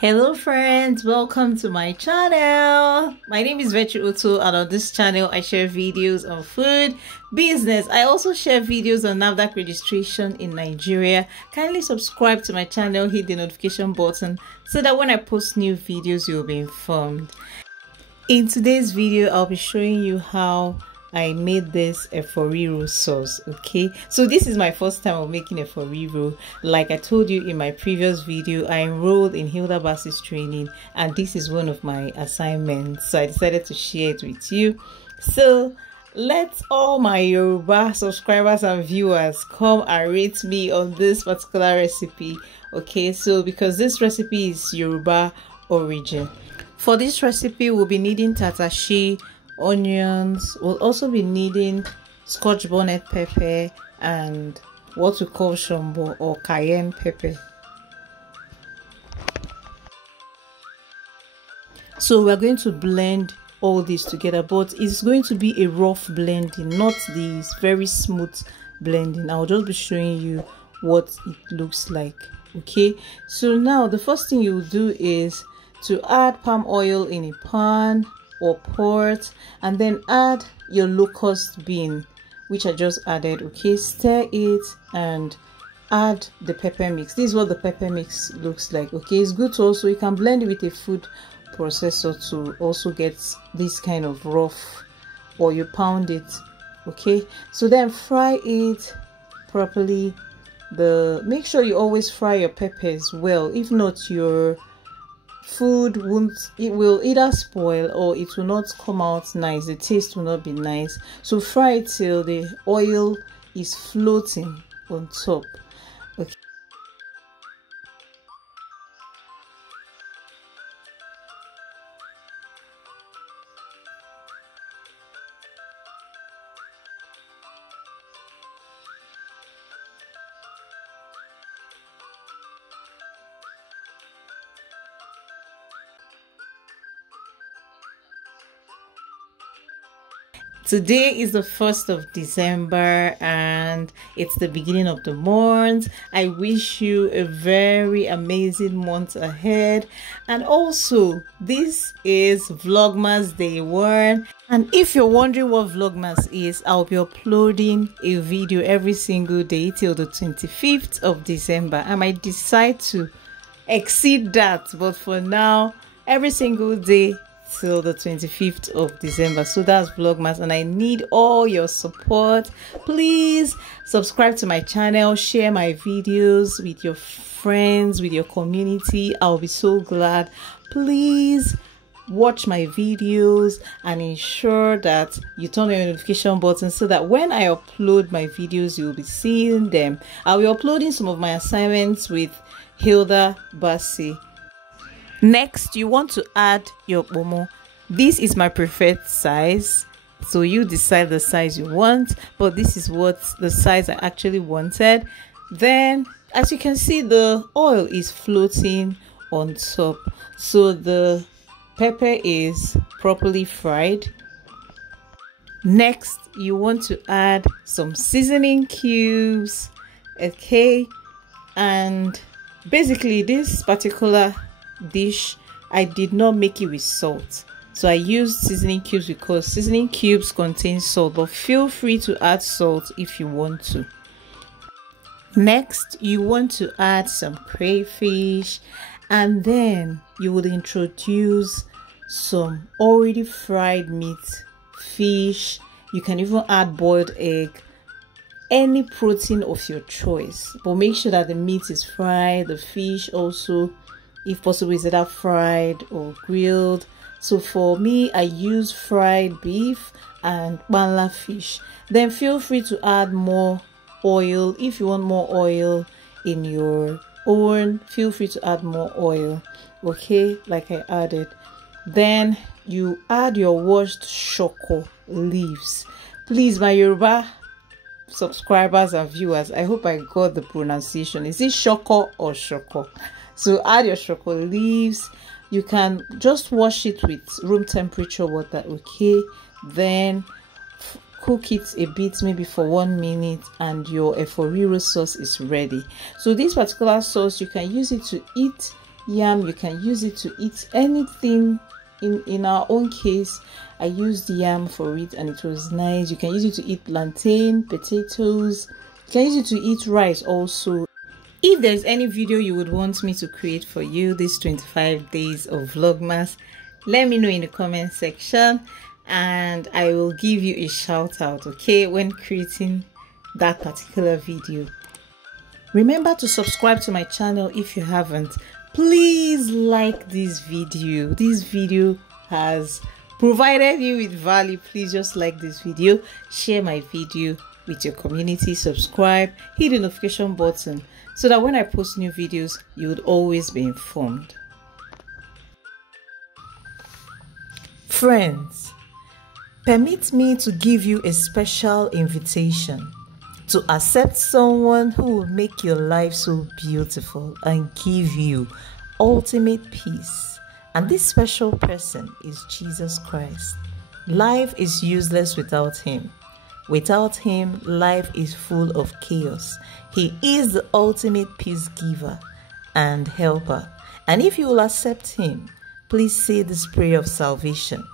Hello friends, welcome to my channel. My name is Vetri Uto, and on this channel I share videos on food, business. I also share videos on NAFDAC registration in Nigeria. Kindly subscribe to my channel, hit the notification button so that when I post new videos you'll be informed. In today's video I'll be showing you how I made this EFORIRO sauce. Okay, so this is my first time of making EFORIRO. Like I told you in my previous video, I enrolled in Hilda Bassey's training and this is one of my assignments, so I decided to share it with you. So let all my Yoruba subscribers and viewers come and rate me on this particular recipe. Okay, so because this recipe is Yoruba origin. For this recipe we'll be needing tatashi, onions. We'll also be needing scotch bonnet pepper and what we call shombo or cayenne pepper. So we're going to blend all this together, but it's going to be a rough blending, not this very smooth blending. I'll just be showing you what it looks like. Okay, so now the first thing you'll do is to add palm oil in a pan or pot, and then add your locust bean, which I just added. Okay, stir it and add the pepper mix. This is what the pepper mix looks like. Okay, it's good to also, you can blend it with a food processor to also get this kind of rough, or you pound it. Okay, so then fry it properly. Make sure you always fry your peppers well, if not your food will either spoil or it will not come out nice. The taste will not be nice. So fry it till the oil is floating on top. Okay. Today is the 1st of December and it's the beginning of the month. I wish you a very amazing month ahead. And also, this is Vlogmas Day 1. And if you're wondering what Vlogmas is, I'll be uploading a video every single day till the 25th of December. I might decide to exceed that, but for now, every single day till the 25th of December. So that's Vlogmas, and I need all your support. Please subscribe to my channel, share my videos with your friends, with your community. I'll be so glad. Please watch my videos and ensure that you turn on your notification button so that when I upload my videos you'll be seeing them. I'll be uploading some of my assignments with Hilda Bassey. Next, you want to add your momo. This is my preferred size, so you decide the size you want, but this is what the size I actually wanted. Then, as you can see, the oil is floating on top, so the pepper is properly fried. Next, you want to add some seasoning cubes. Okay, and basically this particular dish I did not make it with salt, so I used seasoning cubes because seasoning cubes contain salt, but feel free to add salt if you want to. Next, you want to add some crayfish, and then you would introduce some already fried meat, fish. You can even add boiled egg, any protein of your choice, but make sure that the meat is fried. The fish also, if possible, is either fried or grilled. So for me, I use fried beef and banla fish. Then feel free to add more oil. If you want more oil in your own, feel free to add more oil. Okay, like I added. Then you add your washed shoko leaves. Please, my Yoruba subscribers and viewers, I hope I got the pronunciation. Is it shoko or shoko? So add your shoko leaves. You can just wash it with room temperature water. Okay, then cook it a bit, maybe for 1 minute, and your EFORIRO sauce is ready. So this particular sauce, you can use it to eat yam. You can use it to eat anything. In our own case, I used yam for it and it was nice. You can use it to eat plantain, potatoes. You can use it to eat rice also. If there's any video you would want me to create for you this 25 days of Vlogmas, let me know in the comment section and I will give you a shout out, okay, when creating that particular video. Remember to subscribe to my channel if you haven't. Please like this video. This video has provided you with value. Please just like this video, share my video with your community, subscribe, hit the notification button so that when I post new videos, you would always be informed. Friends, permit me to give you a special invitation to accept someone who will make your life so beautiful and give you ultimate peace. And this special person is Jesus Christ. Life is useless without him. Without him, life is full of chaos. He is the ultimate peace giver and helper. And if you will accept him, please say this prayer of salvation.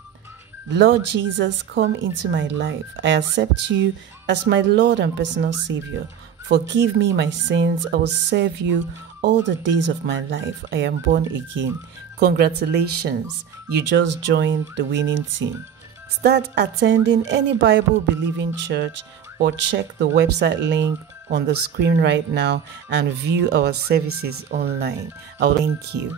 Lord Jesus, come into my life. I accept you as my Lord and personal Savior. Forgive me my sins. I will serve you all the days of my life. I am born again. Congratulations, you just joined the winning team. Start attending any Bible-believing church or check the website link on the screen right now and view our services online. I will thank you.